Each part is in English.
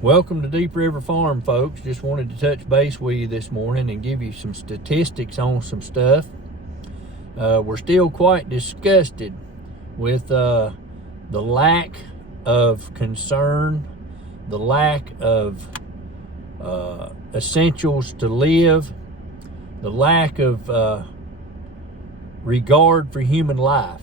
Welcome to Deep River Farm, folks. Just wanted to touch base with you this morning and give you some statistics on some stuff. We're still quite disgusted with the lack of concern, the lack of essentials to live, the lack of regard for human life.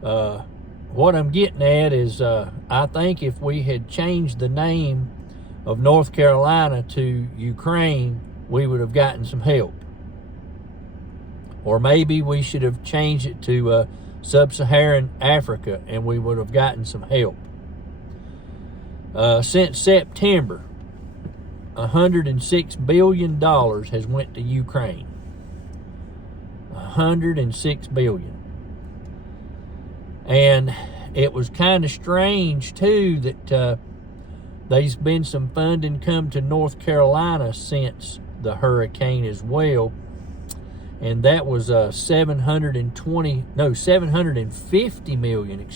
What I'm getting at is I think if we had changed the name of North Carolina to Ukraine, we would have gotten some help. Or maybe we should have changed it to Sub-Saharan Africa and we would have gotten some help. Since September, $106 billion has went to Ukraine. $106 billion. And it was kind of strange, too, that there's been some funding come to North Carolina since the hurricane as well. And that was $750 million, to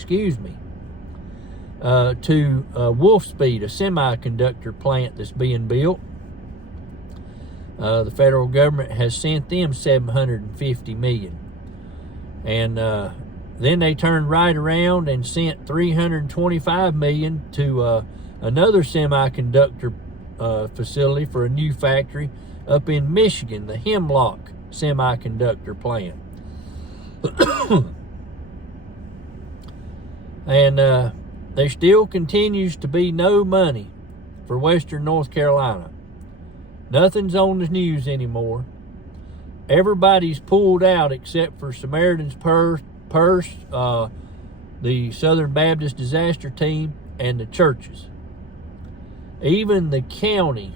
Wolfspeed, a semiconductor plant that's being built. The federal government has sent them $750 million. And then they turned right around and sent $325 million to another semiconductor facility for a new factory up in Michigan, the Hemlock Semiconductor Plant. And there still continues to be no money for Western North Carolina. Nothing's on the news anymore. Everybody's pulled out except for Samaritan's Purse, the Southern Baptist Disaster Team, and the churches. Even the county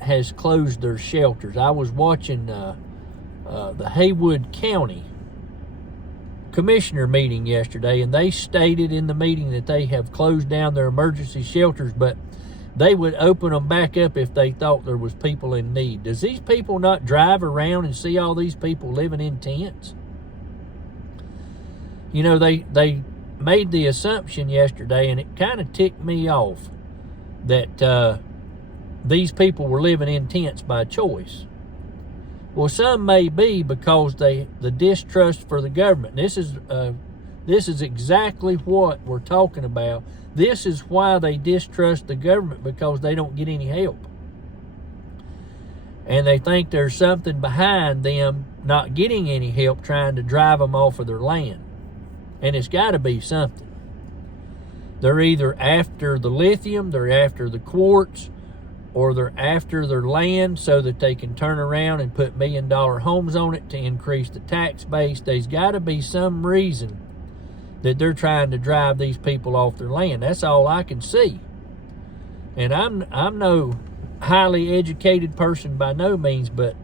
has closed their shelters. I was watching the Haywood County Commissioner meeting yesterday, and they stated in the meeting that they have closed down their emergency shelters, but they would open them back up if they thought there was people in need. Does these people not drive around and see all these people living in tents? You know, they made the assumption yesterday, and it kind of ticked me off, that these people were living in tents by choice. Well, some may be because the distrust for the government. This is exactly what we're talking about. This is why they distrust the government, because they don't get any help. And they think there's something behind them not getting any help, trying to drive them off of their land. And it's got to be something. They're either after the lithium, they're after the quartz, or they're after their land so that they can turn around and put $1 million homes on it to increase the tax base. There's got to be some reason that they're trying to drive these people off their land. That's all I can see. And I'm no highly educated person by no means, but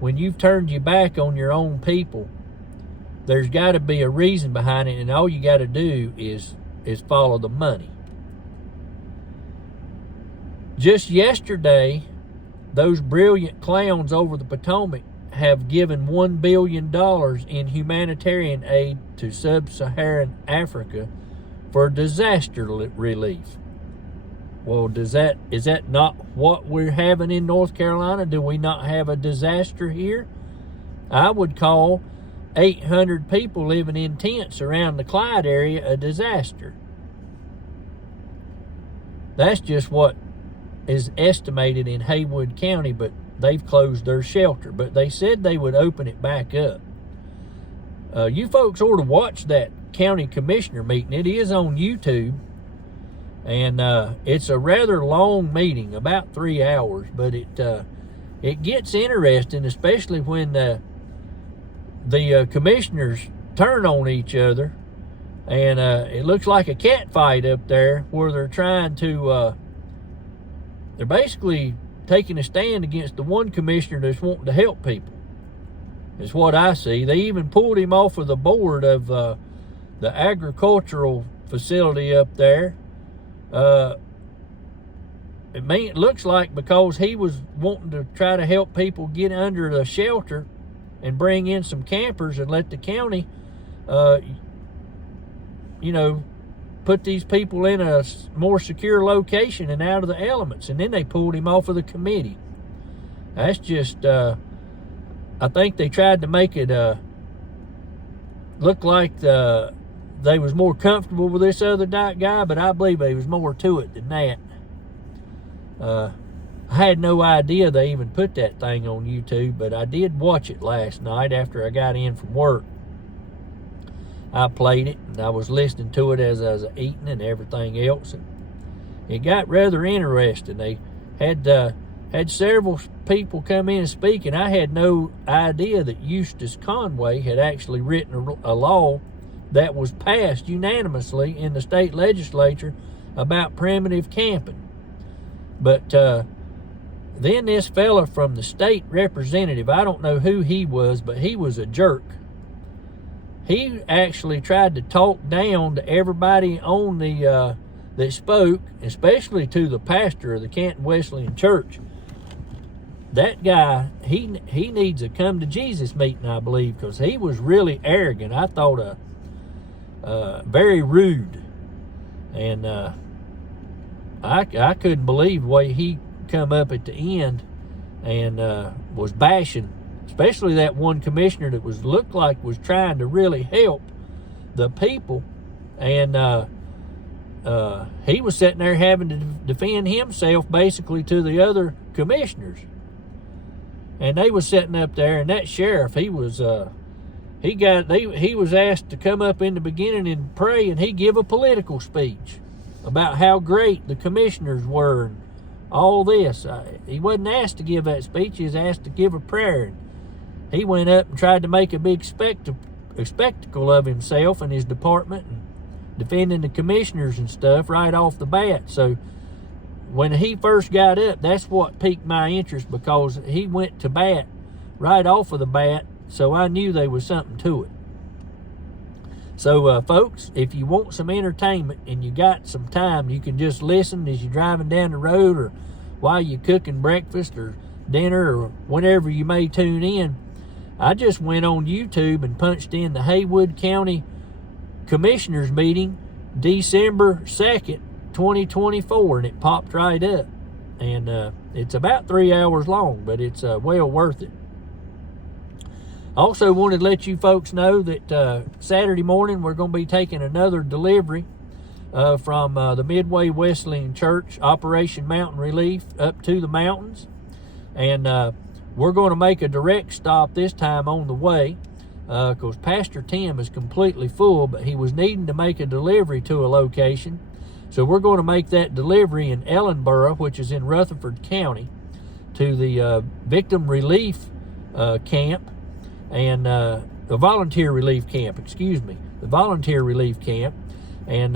when you've turned your back on your own people, there's got to be a reason behind it, and all you got to do is follow the money. Just yesterday, those brilliant clowns over the Potomac have given $1 billion in humanitarian aid to Sub-Saharan Africa for disaster relief. Well, is that not what we're having in North Carolina? Do we not have a disaster here? I would call 800 people living in tents around the Clyde area a disaster. That's just what is estimated in Haywood County, but they've closed their shelter. But they said they would open it back up. You folks ought to watch that county commissioner meeting. It is on YouTube, and it's a rather long meeting, about 3 hours, but it gets interesting, especially when the commissioners turn on each other, and it looks like a cat fight up there where they're trying to they're basically taking a stand against the one commissioner that's wanting to help people, is what I see. They even pulled him off of the board of the agricultural facility up there. It looks like because he was wanting to try to help people get under the shelter and bring in some campers and let the county, put these people in a more secure location and out of the elements, and then they pulled him off of the committee. That's just, I think they tried to make it look like they was more comfortable with this other guy, but I believe there was more to it than that. I had no idea they even put that thing on YouTube, but I did watch it last night after I got in from work. I played it, and I was listening to it as I was eating and everything else, and it got rather interesting. They had several people come in and speak, and I had no idea that Eustace Conway had actually written a law that was passed unanimously in the state legislature about primitive camping. But then this fella from the state representative, I don't know who he was, but he was a jerk. He actually tried to talk down to everybody on the that spoke, especially to the pastor of the Canton Wesleyan Church. That guy, he needs a come to Jesus meeting, I believe, because he was really arrogant. I thought very rude, and I couldn't believe the way he come up at the end and was bashing, especially that one commissioner that looked like was trying to really help the people, and he was sitting there having to defend himself basically to the other commissioners. And they was sitting up there, and that sheriff, he was asked to come up in the beginning and pray, and he give a political speech about how great the commissioners were and all this. He wasn't asked to give that speech. He was asked to give a prayer. And he went up and tried to make a big spectacle of himself and his department, and defending the commissioners and stuff right off the bat. So when he first got up, that's what piqued my interest, because he went to bat right off of the bat, so I knew there was something to it. So, folks, if you want some entertainment and you got some time, you can just listen as you're driving down the road, or while you're cooking breakfast or dinner, or whenever you may tune in. I just went on YouTube and punched in the Haywood County Commissioners Meeting, December 2nd, 2024, and it popped right up. And it's about 3 hours long, but it's well worth it. Also wanted to let you folks know that Saturday morning we're going to be taking another delivery from the Midway Wesleyan Church, Operation Mountain Relief, up to the mountains. And we're going to make a direct stop this time on the way, because Pastor Tim is completely full, but he was needing to make a delivery to a location. So we're going to make that delivery in Ellenboro, which is in Rutherford County, to the Victim Relief Camp, and the Volunteer Relief Camp, the Volunteer Relief Camp, and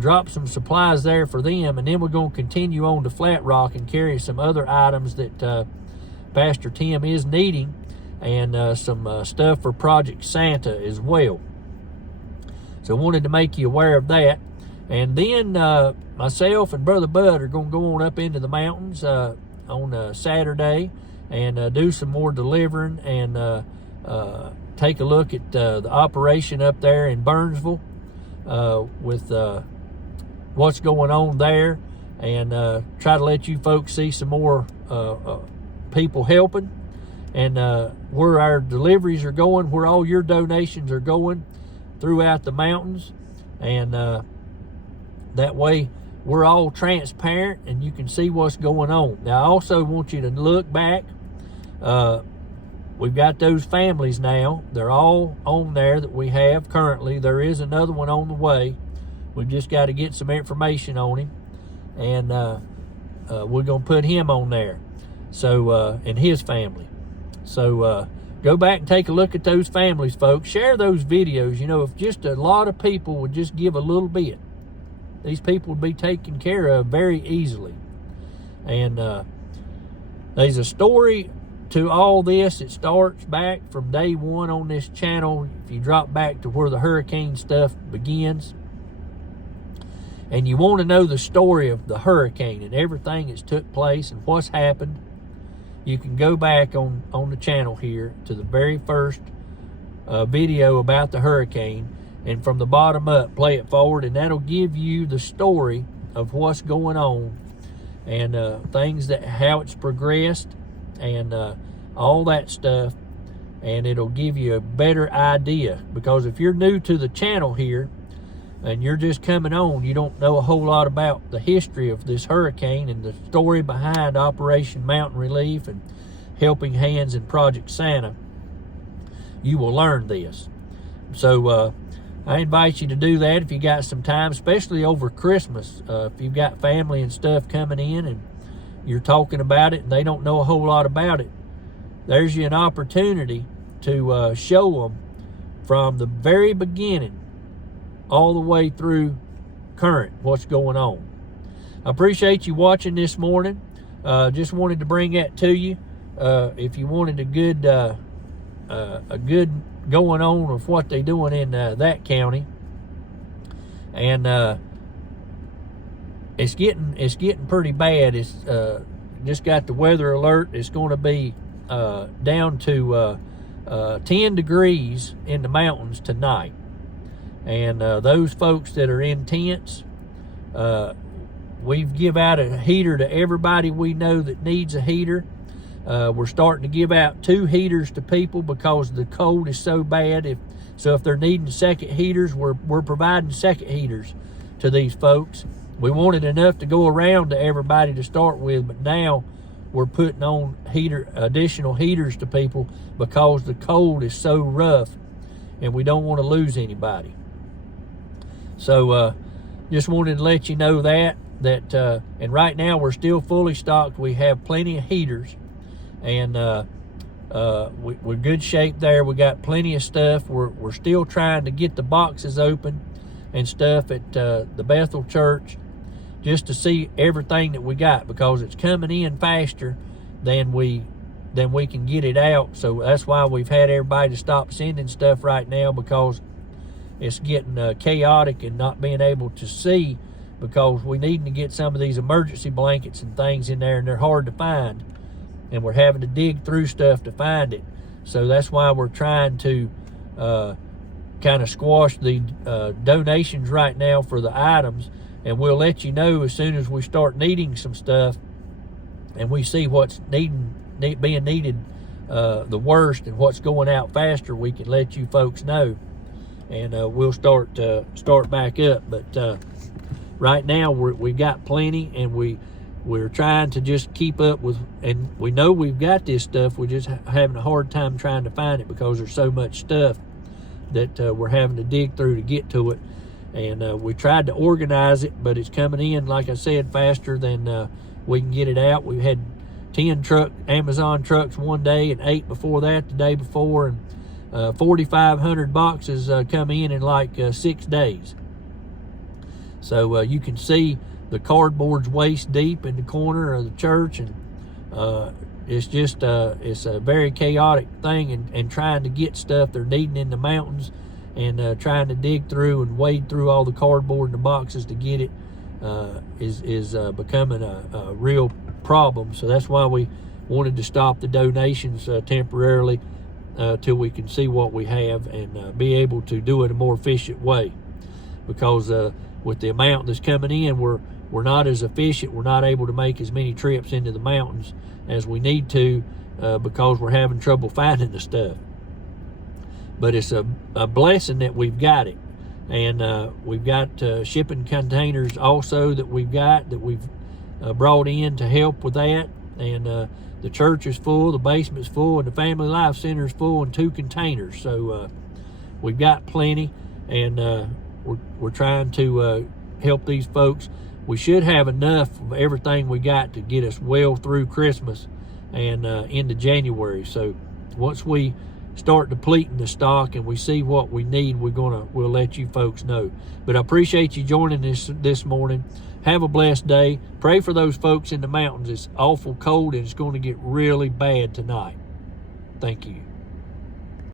drop some supplies there for them. And then we're going to continue on to Flat Rock and carry some other items that Pastor Tim is needing, and some stuff for Project Santa as well. So I wanted to make you aware of that. And then myself and Brother Bud are going to go on up into the mountains on Saturday and do some more delivering, and take a look at the operation up there in Burnsville with what's going on there, and try to let you folks see some more people helping, and where our deliveries are going, where all your donations are going throughout the mountains. And that way we're all transparent and you can see what's going on. Now I also want you to look back. We've got those families now. They're all on there that we have currently. There is another one on the way. We've just got to get some information on him, and we're going to put him on there. So, and his family. So, go back and take a look at those families, folks. Share those videos. You know, if just a lot of people would just give a little bit, these people would be taken care of very easily. And there's a story to all this. It starts back from day one on this channel. If you drop back to where the hurricane stuff begins, and you want to know the story of the hurricane and everything that's took place and what's happened, you can go back on the channel here to the very first video about the hurricane, and from the bottom up, play it forward, and that'll give you the story of what's going on and things that how it's progressed and all that stuff, and it'll give you a better idea. Because if you're new to the channel here and you're just coming on, you don't know a whole lot about the history of this hurricane and the story behind Operation Mountain Relief and Helping Hands and Project Santa, you will learn this. So I invite you to do that if you got some time, especially over Christmas. If you've got family and stuff coming in and you're talking about it and they don't know a whole lot about it, there's you an opportunity to show them from the very beginning all the way through current what's going on. I appreciate you watching this morning. Just wanted to bring that to you. If you wanted a good going on of what they're doing in that county, and it's getting pretty bad. It's just got the weather alert. It's going to be down to 10 degrees in the mountains tonight, and those folks that are in tents, we've give out a heater to everybody we know that needs a heater. We're starting to give out 2 heaters to people because the cold is so bad. If they're needing second heaters, we're providing second heaters to these folks. We wanted enough to go around to everybody to start with, but now we're putting on additional heaters to people because the cold is so rough and we don't want to lose anybody. So just wanted to let you know that and right now we're still fully stocked. We have plenty of heaters, and we're good shape there. We got plenty of stuff. We're still trying to get the boxes open and stuff at the Bethel church, just to see everything that we got, because it's coming in faster than we can get it out. So that's why we've had everybody to stop sending stuff right now, because it's getting chaotic and not being able to see, because we need to get some of these emergency blankets and things in there, and they're hard to find, and we're having to dig through stuff to find it. So that's why we're trying to kind of squash the donations right now for the items, and we'll let you know as soon as we start needing some stuff and we see what's being needed the worst and what's going out faster. We can let you folks know, and we'll start back up. But right now we got plenty, and we're trying to just keep up with, and we know we've got this stuff. We're just having a hard time trying to find it because there's so much stuff that we're having to dig through to get to it. And we tried to organize it, but it's coming in, like I said, faster than we can get it out. We had 10 Amazon trucks one day, and 8 before that the day before, and 4,500 boxes come in like 6 days. So you can see the cardboard's waist deep in the corner of the church, and it's just it's a very chaotic thing, and trying to get stuff they're needing in the mountains, and trying to dig through and wade through all the cardboard in the boxes to get it is becoming a real problem. So that's why we wanted to stop the donations temporarily till we can see what we have and be able to do it a more efficient way, because with the amount that's coming in, we're not as efficient. We're not able to make as many trips into the mountains as we need to because we're having trouble finding the stuff. But it's a blessing that we've got it. And we've got shipping containers also that we've brought in to help with that. And the church is full, the basement's full, and the Family Life Center is full, and 2 containers. So we've got plenty, and we're trying to help these folks. We should have enough of everything we got to get us well through Christmas and into January. So once we start depleting the stock and we see what we need, we'll let you folks know. But I appreciate you joining us this morning. Have a blessed day. Pray for those folks in the mountains. It's awful cold, and it's going to get really bad tonight. Thank you.